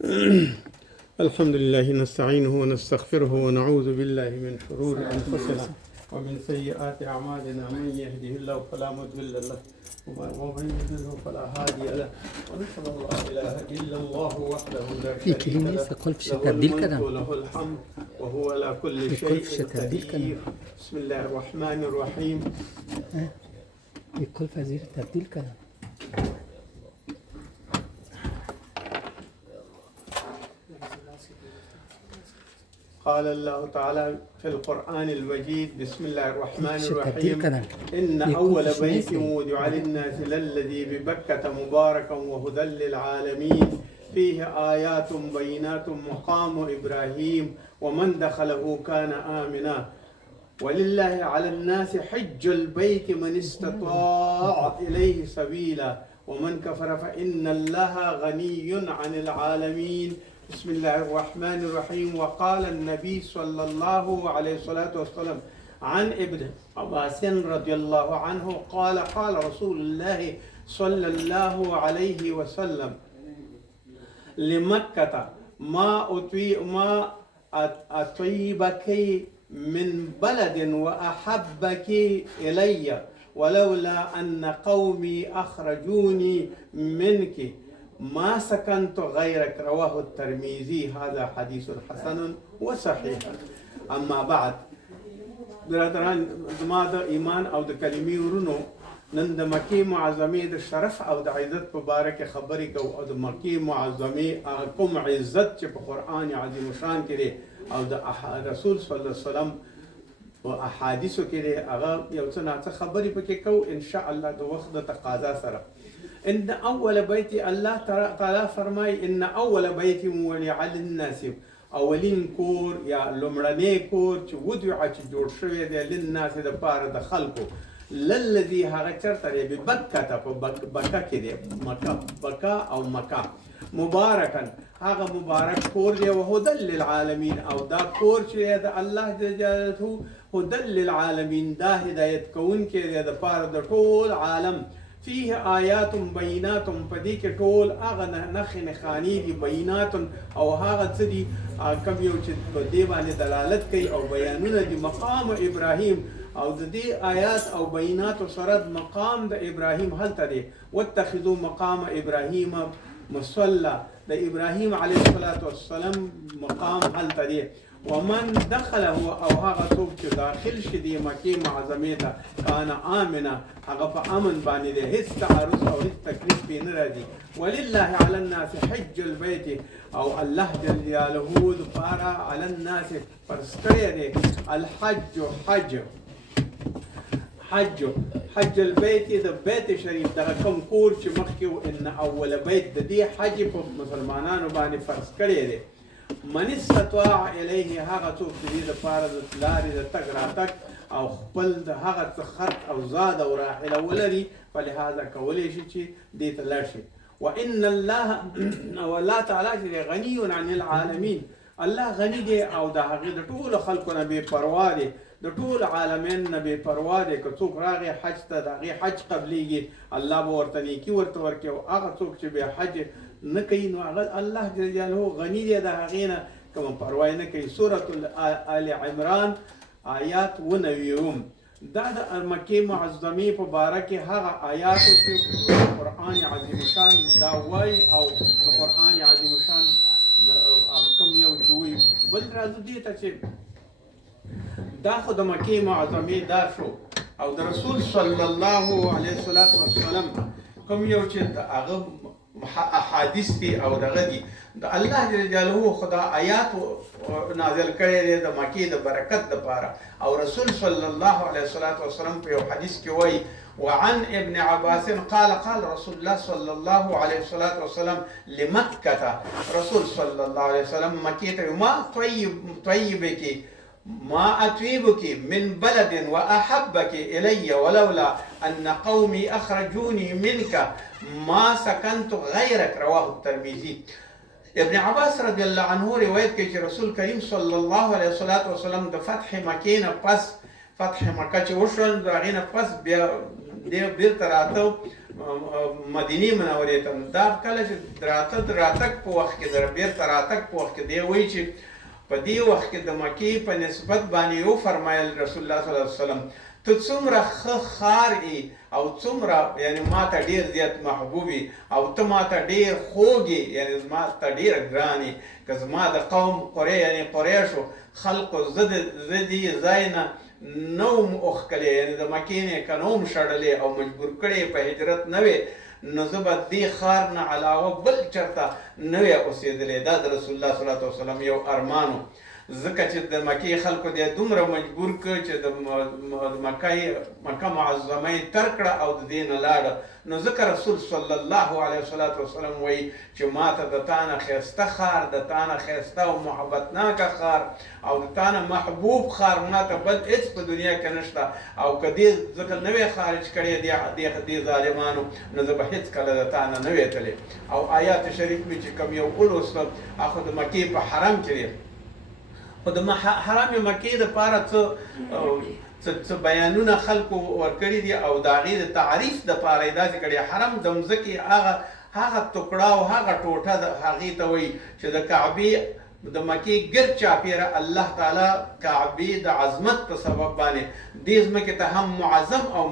الحمد لله نستعينه ونستغفره ونعوذ بالله من شرور أنفسنا ومن سيئات أعمالنا. من يهده الله فلا مضل له ومن يضلل فلا هادي له ونشهد أن لا إله إلا الله وحده لا شريك له له الملك وله الحمد وهو على كل شيء قدير. بسم الله الرحمن الرحيم. बिल्कुल फजीर तब्दील करा قال الله تعالى في القرآن المجيد بسم الله الرحمن الرحيم. إن أول بيت وضع للناس للذي ببكة مباركا وهدى للعالمين فيه آيات بينات مقام إبراهيم ومن دخله كان آمنا ولله على الناس حج البيت من استطاع إليه سبيلا ومن كفر فإن الله غني عن العالمين. بسم الله الرحمن الرحيم. وقال النبي صلى الله عليه وسلم عن ابن عباس رضي الله عنه قال قال رسول الله صلى الله عليه وسلم لمكة ما أطيبك من بلد وأحبك إلي ولولا أن قومي أخرجوني منك ما سكنت غيرك. رواه الترمذي. هذا حديث حسن وصحيح. أما بعد برادران زما د ایمان او د کلمې ورونو نن د مکې معظمې د شرف او د عزت په باره کې خبرې کوو او د مکې معظمې کوم عزت چې په قرآن عظیم شان کې دی او د رسول صلی الله علیه وسلم په احادیثو کې دی هغه یو څه ناڅه خبرې پکې کوو ان شاء الله د وخت د تقاضا سره. ان اول بیت الله تعالی فرمای ان اول بیت وضع للناس اولین کور یا لومړنی کور چې وضع چې جوړ شوی دی للناس د پاره د خلکو للذي هغه چرته دی ببکه په بکه کې دی بکه او مکه مبارکا هغه مبارک کور دی او هدى للعالمین او دا کور چې د الله جل جلاله هدى للعالمین دا هدایت کوونکی دی د پاره د ټول عالم. فيه آيات بينات پدې کې ټول هغه نښې نښانې دي بینات او هغه څه دي کوم یو چې په دې باندې دلالت کوي او بیانونه دي مقام ابراهیم او د دې آیات او بینات سره مقام د ابراهیم هلته دی. واتخذوا مقام ابراهیم مصلى د ابراهیم علیه السلام مقام هلته دی. ومن دخله او هغه څوک چې داخل شي د مکې معظمې ته کان آمنا هغه په امن باندې دی هیڅ تعرض او هیڅ تکلیف پې نه راځي. ولله علی الناس حج البیت او الله جل جلاله دپاره علی الناس فرض کړی دی الحج حج البيت د بیت شریف دغه کوم کور چې مخکې و ان اول بیت د دې حج په مسلمانانو باندې فرض کړی دی. من استطاع الیه هغه څوک چې دې دپاره د لارې د تګ راتګ او خپل د هغه څه خرڅ او زاد او راحله ولري فلهذا کولی شي چې دې ته لاړ شي. وان الله او الله تعالی چې غني عن العالمین الله غني دی او د هغې د ټولو خلکو نه بې پروا دی د ټول عالمین نه بې پروا دی. که څوک راغی حج ته د هغې حج قبلیږي الله به ورته نیکي ورته ورکړي او هغه څوک چې بې حج نه کوي نو هغه الله جل جلاله غني دی د هغې نه کومه پروا نه کوي. سورة آل عمران آیات 99 دا د مکې معظمې په باره کې هغه آیاتو چې قرآن عظیم شان دا وایي او د قرآن عظیم شان کوم یو چې وایي. بل راځو دې ته چې دا خو د مکې معظمې دا شو او د رسول صلی الله علیه وسلم کوم یو چې هغه احادیث دي او دغه دي د الله جل جلاله خدا آیات نازل کړی دی د مکې د برکت دپاره او رسول صلی الله علیه وسلم په یو حدیث کې وایي وعن ابن عباس قال قال رسول الله صلى الله عليه وسلم لمكة رسول صلى الله عليه وسلم مكة ما طيبك ما أطيبك من بلد وأحبك إلي ولولا أن قومي أخرجوني منك ما سكنت غيرك. رواه الترمذي. ابن عباس رضی الله عنه روایت کوي چې رسول کریم صلی الله علیه وسلم د فتح مکې نه پس فتح مکه چې وشول د هغې نه پس بیا بیرته راته مدینې منورې ته. دا کله چې راتګ په وخت کې د بیرته راتګ په وخت کې دی وایي چې په دې وخت کې د مکې په نسبت باندې وفرمایل رسول الله صلی الله علیه وسلم ته څومره ښه ښار یې او څومره یعنی ما ته ډېر زیات محبوب یې او ته ما ته ډېر خوږ یې یعنی زما ته ډېر ګران یې که زما د قوم یعنی قریشو خلقو زه دې ځای نه نه وم اوښکلی یعنی د مکې نه که نه وم شړلی او مجبور کړی په هجرت نه وې نو زه به دې ښار نه علاوه بل چېرته نه وی اوسېدلی. دا د رسول الله صلی الله علیه وسلم یو ارمان و ځکه چې د مکې خلکو دی دومره مجبور کړ چې د مکه معظمه یې ترک کړه او د دې نه لاړه. نو ځکه رسول صلی الله علیه وسلم وایي چې ما ته د تا نه ښایسته ښار د تا نه ښایسته او محبتناکه ښار او د تا نه محبوب ښار ما ته بل هېڅ په دنیا کې نشته او که دې ځکه نه وی خارج کړی دې ظالمانو نو زه به هېڅکله د تا نه نه وی تللی. او آیات شریف مې چې کوم یو ولوستل هغه د مکې په حرم کې دی. خو د حرم مکې دپاره څه بیانونه خلکو ورکړي دي او د هغې د تعریف دپاره یې داسې کړي. حرم د مځکې هغه ټوکړه او هغه ټوټه هغې ته وایي چې د کعبې د مکې ګرد چاپېره الله تعالی کعبې د عظمت په سبب باندې دې ځمکې ته هم معظم او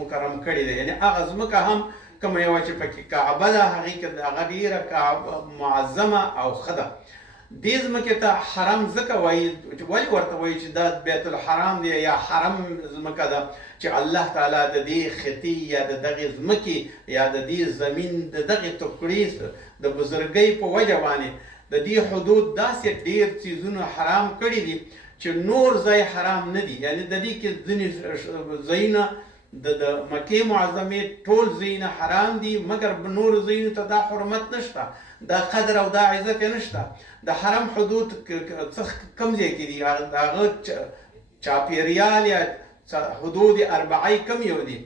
مکرم کړي دی. یعنې هغه ځمکه هم کومه یوه چې پکې کعبه ده هغې کې هغه ډېره معظمه او ښه ده. دې ځمکې ته حرم ځکه وایي ولې ورته وایي چې دا بیت الحرام دی یا حرم ځمکه ده چې الله تعالی د دې خطې یا د دغې ځمکې یا د دې زمین د دغې ټوکړې د بزرګۍ په وجه باندې د دې حدود داسې ډېر څیزونه حرام کړي دي چې نور ځای حرام نه دي. یعنی د دې کې ځینې ځایونه د مکې معظمې ټول ځایونه حرام دي مګر نور ځایونو ته دا حرمت نشته دا قدر او دا عزت یې نشته. د حرم حدود کوم ځای کې دي هغه چاپېریال یا حدود اربعه کم یو دي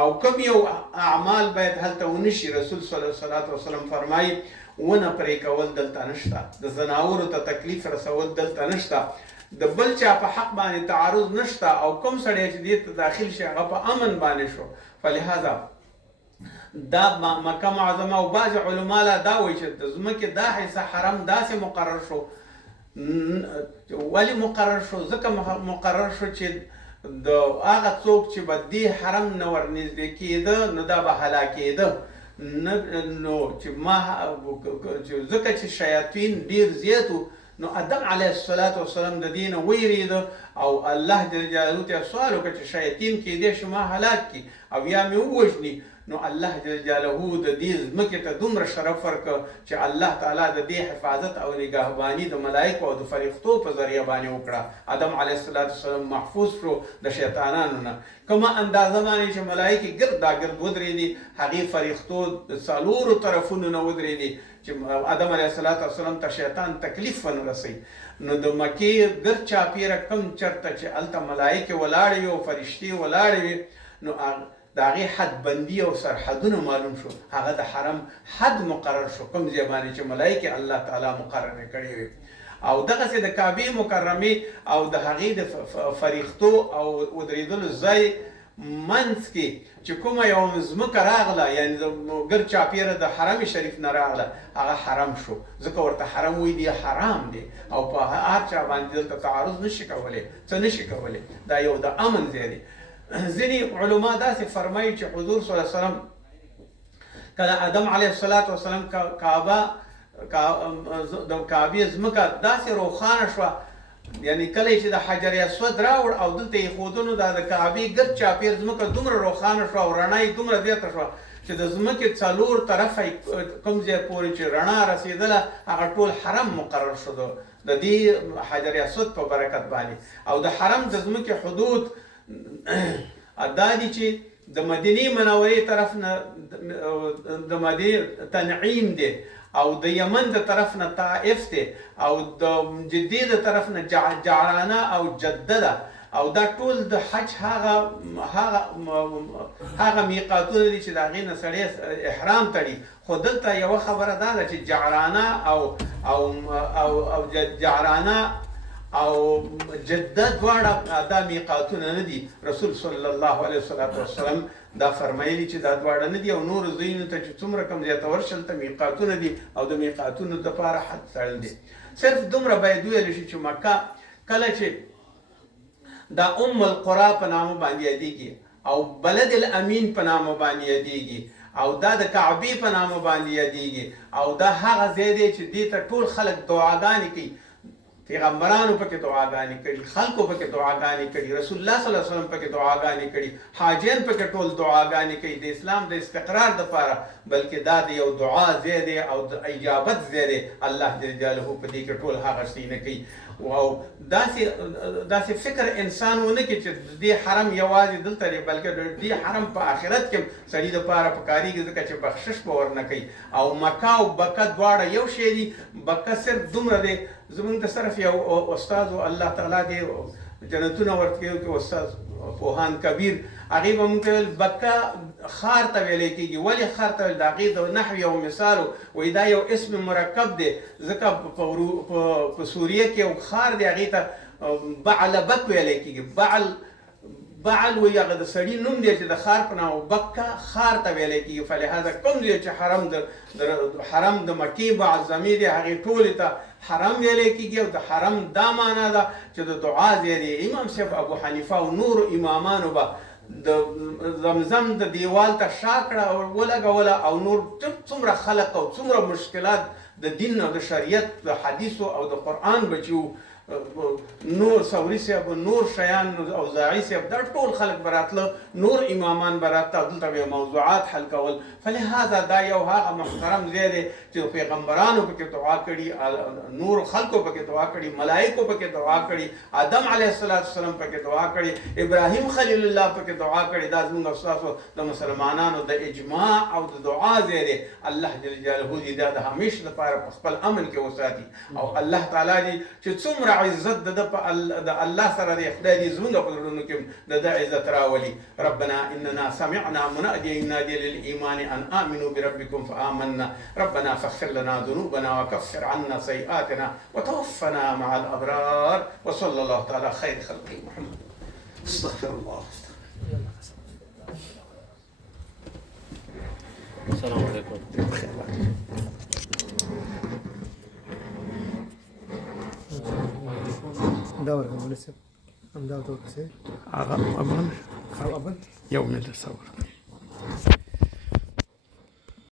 او کم یو اعمال باید هلته ونه شي. رسول صلی الله علیه وسلم فرمایي ونه پرې کول دلته نشته د ځناورو ته تکلیف رسول دلته نشته د بل چا په حق باندې تعارض نشته او کوم سړی چې دې ته داخل شي هغه په امن باندې شو. فلهذا دا مکه معظمه او بعض علما لا دا وایي چې د ځمکې دا حصه حرم داسې مقرر شو. ولې مقرر شو؟ ځکه مقرر شو چې د هغه څوک چې به دې حرم نه ورنږدې کېده نو دا به هلاکېده. نو چې ځکه چې شیاطین ډېر زیات وو نو آدم علیه السلام د دې نه ویرېده او الله جل جلاله ته سوال وکړ چې شیاطین کېدای شي ما هلاک کړي او یا مې ووژني. نو الله جل جلاله د دې ځمکې ته دومره شرف ورکړ چې الله تعالی د دې حفاظت او نگهباني د ملایکو او د فرښتو په ذریعه باندې وکړه. آدم علیه السلام محفوظ شو د شیطانانو نه. کومه اندازه باندې چې ملایکې ګرد ودرېدي هغې فرښتو د څلورو طرفونو نه ودرېدي چې آدم علیه السلام ته شیطان تکلیف ونه رسوي. نو د مکې ګرد چاپېره کوم چېرته چې هلته ملایکې ولاړې وي او فرښتې ولاړې وي نو د هغې حد بندي او سرحدونه معلوم شو. هغه د حرم حد مقرر شو کوم ځای باندې چې ملایکې الله تعالی مقررې کړې وي. او دغسې د کعبې مکرمې او د هغې د فرښتو او ودرېدلو ځای منځ کې چې کومه یوه ځمکه راغله یعنې د ګرد چاپېره د حرم شریف نه راغله هغه حرم شو. ځکه ورته حرم وایي دی حرام دی او په هر چا باندې دلته تعارض نشي کولی څه نشي کولی. دا یو د امن ځای دی. ځینې علما داسې فرمایي چې حضور صلی الله علیه وسلم کله آدم علیه السلام د کعبې ځمکه داسې روښانه شوه یعنی کله چې د حجر اسود راوړ او دلته یې ښوده نو دا د کعبې ګرد چاپېر ځمکه دومره روښانه شوه او رڼا یې دومره زیاته شوه چې د ځمکې څلور طرفه کوم ځای پورې چې رڼا رسېدله هغه ټول حرم مقرر شو د دې حجر اسود په برکت باندې. او د حرم د ځمکې حدود دا دي چې د مدینې منورې طرف نه د مدینې تنعیم دی او د یمن د طرف نه طائف دی او د جدې د طرف نه جعرانه او جده ده او دا ټول د حج هغه میقاتونه دي چې د هغې نه سړی احرام تړي. خو دلته یوه خبره دا ده چې جعرانه او جعرانه او جده دواړه دا میقاتونه نه دي. رسول صلی الله علیه وسلم دا فرمایلی چې دا دواړه نه دي او نور ځایونو ته چې څومره کم زیاتور شل ته میقاتونه دي او د میقاتونو دپاره حد تړل دي. صرف دومره باید ویل شي چې مکه کله چې دا القرى په نامه باندې یادېږي او بلد الامین په نامه باندې یادېږي او دا د کعبې په نامه باندې یادېږي او دا هغه ځای دی چې دې ته ټول خلک دعاګانې کوي. پیغمبرانو پکې دعاګانې کړي، خلکو پکې دعاګانې کړي، رسول الله صلی الله علیه وسلم پکې دعاګانې کړي، حاجیان پکې ټول دعاګانې کوي د اسلام د استقرار دپاره، بلکې دا د یو دعا ځای دی او د اجابت ځای دی. الله جل جلاله په دې کې ټول هغه شی نه کوي او داسې فکر انسان ونه کړي چې د دې حرم یوازې دلته دی، بلکې د دې حرم په آخرت کې سړي دپاره پکارېږي ځکه چې بخشش به ورنه کوي. او مکه او بکه دواړه یو شی دي. بکه صرف دومره دی، زمونږ د صرف یو استاد الله تعالی دې جنتونه ورته کوي چې استاد پوهان کبیر هغې به مونږ ته ویل بکه ښار ته ویلی کېږي. ولې ښار ته ویل؟ د هغې د نحو یو مثال وایي دا یو اسم مرکب دی ځکه په سوریه کې یو ښار دی هغې ته بعلبک ویلی کېږي. بعل وایي هغه د سړي نوم دی چې د ښار په نامه بکه ښار ته ویلی کېږي. فلهذا کوم ځای چې حرم د مکې معظمې دی هغې ټولې ته حرم ویلی کېږي او د حرم دا معنا ده چې د دعا ځای دی. امام صاحب ابو حنیفه او نورو امامانو به د زمزم د دیوال ته شا کړه او ولګوله او نور څومره خلق او څومره مشکلات د دین او د شریعت د حدیثو او د قرآن بچو نور ثوري صاحب نور شیان او زاعي صاحب دا ټول خلک به راتله، نور امامان به راتله، دلته به موضوعات حل کول. فلهذا دا یو هغه محترم ځای دی چې پیغمبرانو پکې دعا کړي، نور خلکو پکې دعا کړي، ملایکو پکې دعا کړي، آدم علیه السلام پکې دعا کړي، ابراهیم خلیل الله پکې دعا کړي. دا زموږ او ستاسو د مسلمانانو د اجماع او د دعا ځای دی. الله جل جلاله دې دا د همیشه لپاره په خپل امن کې وساتي او الله تعالی دې چې څومره عزت د الله سره دی خدای دې زموږ په زړونو کې د عزت راولي. ربنا اننا سمعنا مناديا ينادي للايمان ان امنوا بربكم فآمنا ربنا فاغفر لنا ذنوبنا وكفر عنا سيئاتنا وتوفنا مع الابرار وصلى الله تعالى خير خلقه محمد. استغفر الله. السلام عليكم. بخير. دور مناسب هم دور كسي أبن أبن يوم التصور